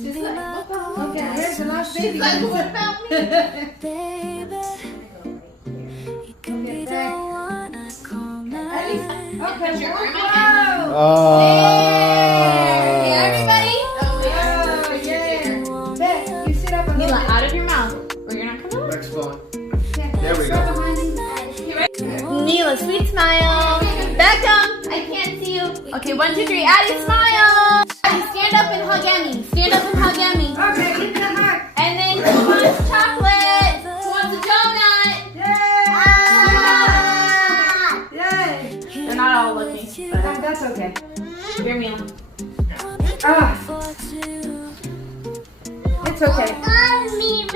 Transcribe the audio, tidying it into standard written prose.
She's like, what about me? Okay, here's the last baby. She's like, what about me? Okay, thanks. Okay, Wow. Oh. Hey, everybody. Oh, yeah. Beth, you sit up and Mila, out of your mouth, or you're not coming. Next one. There we go. Mila, sweet smile. Beckham, I can't see you. Okay, 1, 2, 3. Addie, smile. Addie, stand up and hug Emmy. Stand up and hug Emmy. Okay, give me the hug. And then who wants chocolate? Who wants a donut? Yay! They're not all looking, but That's okay. here, Mila. Ah. It's okay.